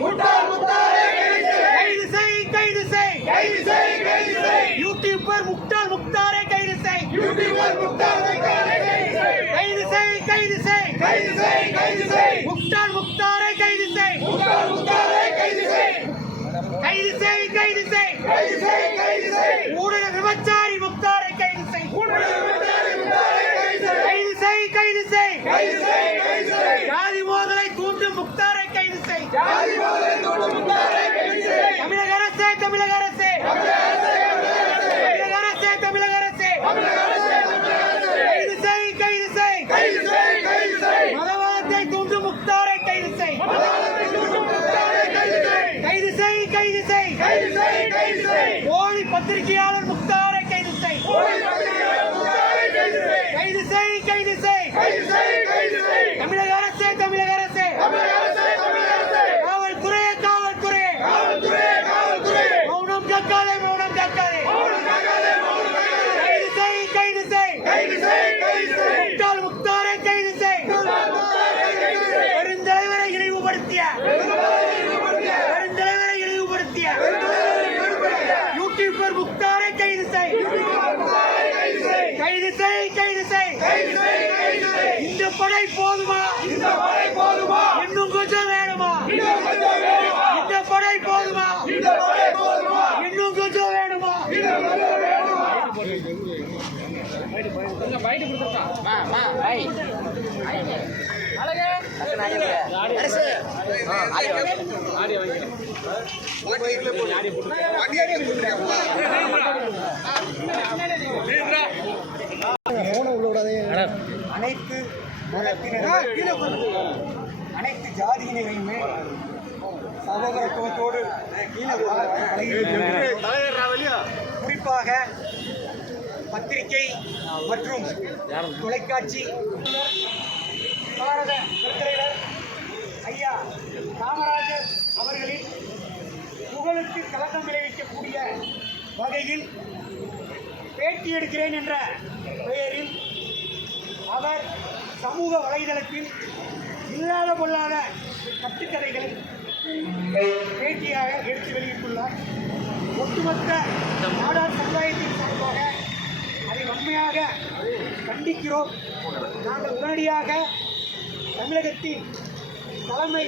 முட்டாள் முட்டாளே கைது செய் கைது செய். கைது செய் கைது செய். யூடியூபர் முட்டாள் முக்தாரே கைது செய் யூடியூபர் முட்டாள் முக்தாரே கைது செய் கைது செய் கைது செய் கைது செய் கைது செய் முட்டாள் முக்தாரே கைது செய் முட்டாள் முக்தாரே கைது செய் கைது செய் கைது செய் கைது செய் கைது செய் ஜாதி மோதலை தூண்டும் முக்தாரை கைது செய். கைது செய் கைது செய் இந்த படை போதுமா? இன்னும் கொஞ்சம் வேணுமா? இந்த படை போதுமா? இன்னும் கொஞ்சம் வேணுமா? அனைத்து அனைத்து ஜாதியினரையுமே சகோதரத்துவத்தோடு குறிப்பாக பத்திரிகை மற்றும் தொலைக்காட்சி. பாரத பெருந்தலைவர் ஐயா காமராஜர் அவர்களின் புகழுக்கு கலக்கம் விளைவிக்கக்கூடிய வகையில் பேட்டி எடுக்கிறேன் என்ற பெயரில் அவர் சமூக வலைதளத்தில் இல்லாத பொல்லாத கட்டுக்கதைகளை பேட்டியாக எடுத்து வெளியிட்டுள்ளார். ஒட்டுமொத்த நாடார் சமுதாயத்தின் சார்பாக அதை வன்மையாக கண்டிக்கிறோம். நாங்கள் உடனடியாக தமிழகத்தின் தலைமை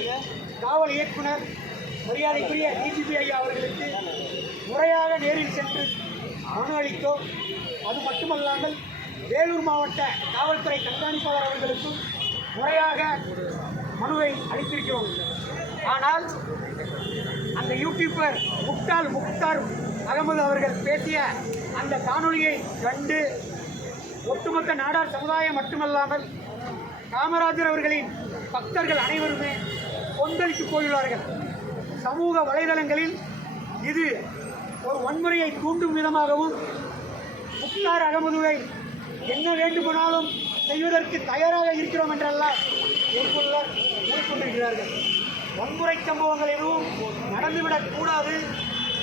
காவல் இயக்குனர் மரியாதைக்குரிய டிஜிபி ஐயா அவர்களுக்கு முறையாக நேரில் சென்று மனு அளித்தோம். அது மட்டுமல்லாமல் வேலூர் மாவட்ட காவல்துறை கண்காணிப்பாளர் அவர்களுக்கும் முறையாக மனுவை அளித்திருக்கிறோம். ஆனால் அந்த யூடியூபர் முக்தால் முக்தார் அகமது அவர்கள் பேசிய அந்த காணொலியை கண்டு ஒட்டுமொத்த நாடார் சமுதாயம் மட்டுமல்லாமல் காமராஜர் அவர்களின் பக்தர்கள் அனைவருமே கொந்தளித்து போயுள்ளார்கள். சமூக வலைதளங்களில் இது ஒரு வன்முறையை தூண்டும் விதமாகவும் முக்தார் அகமதுவை என்ன வேண்டுமானாலும் செய்வதற்கு தயாராக இருக்கிறோம் என்றெல்லாம் மேற்கொள்ள மேற்கொண்டிருக்கிறார்கள். வன்முறை சம்பவங்கள் எதுவும் நடந்துவிடக் கூடாது.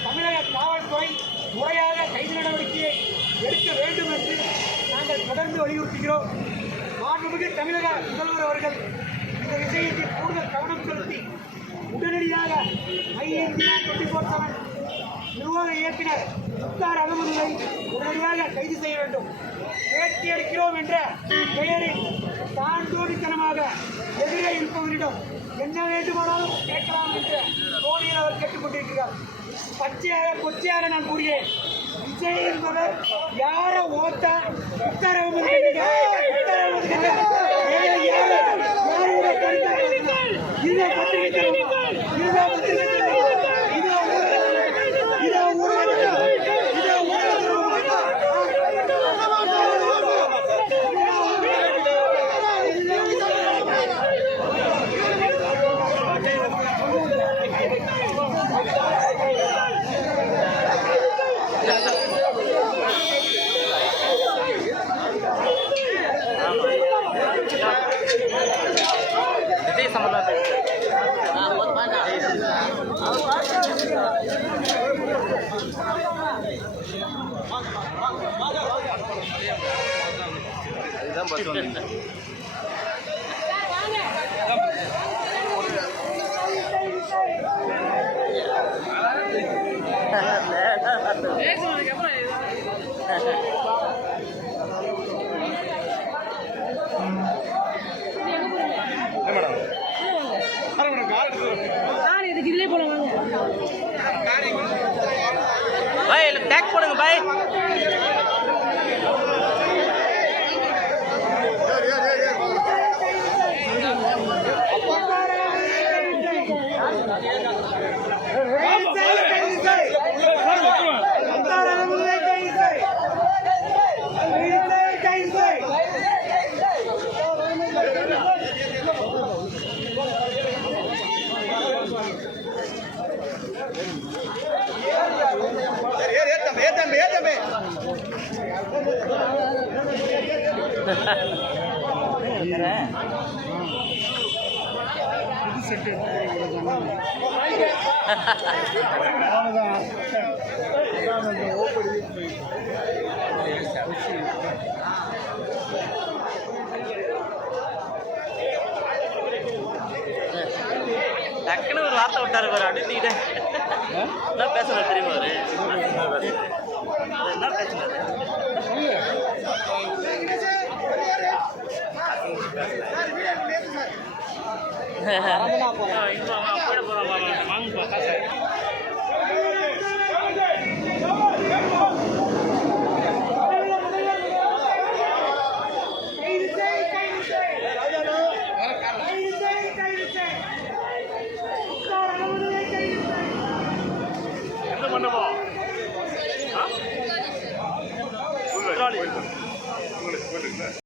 தமிழக காவல்துறை முறையாக கைது நடவடிக்கையை எடுக்க வேண்டும் என்று நாங்கள் தொடர்ந்து வலியுறுத்துகிறோம். மாண்புமிகு தமிழக முதல்வர் அவர்கள் இந்த விஷயத்தில் கூடுதல் கவனம் செலுத்தி உடனடியாக I India twenty four seven நிர்வாக இயக்குனர் முக்தார் அகமதுவை உடனடியாக கைது செய்ய வேண்டும். பேட்டி அளிக்கிறோம் என்ற பெயரில் தாண்டோடித்தனமாக எதிரே இருப்பவரிடம் என்ன வேண்டுமானாலும் கேட்கலாம் என்று தோழியில் அவர் கேட்டுக்கொண்டிருக்கிறார். பச்சையாக கொச்சையாக நான் கூறுகிறேன் விஜய் என்பவர் யாரை ஓத்த உத்தரவு அகமது தான் பார்த்து வந்தீங்க. பாய் இல்லை பாய். கைது கைது செய். டக்குன்னு ஒரு வார்த்தை விட்டாரு பாரு அடிச்சுக்கிட்டே என்ன பேசுறது தெரியுமா அவரு? என்ன பேசுனாரு வாங்க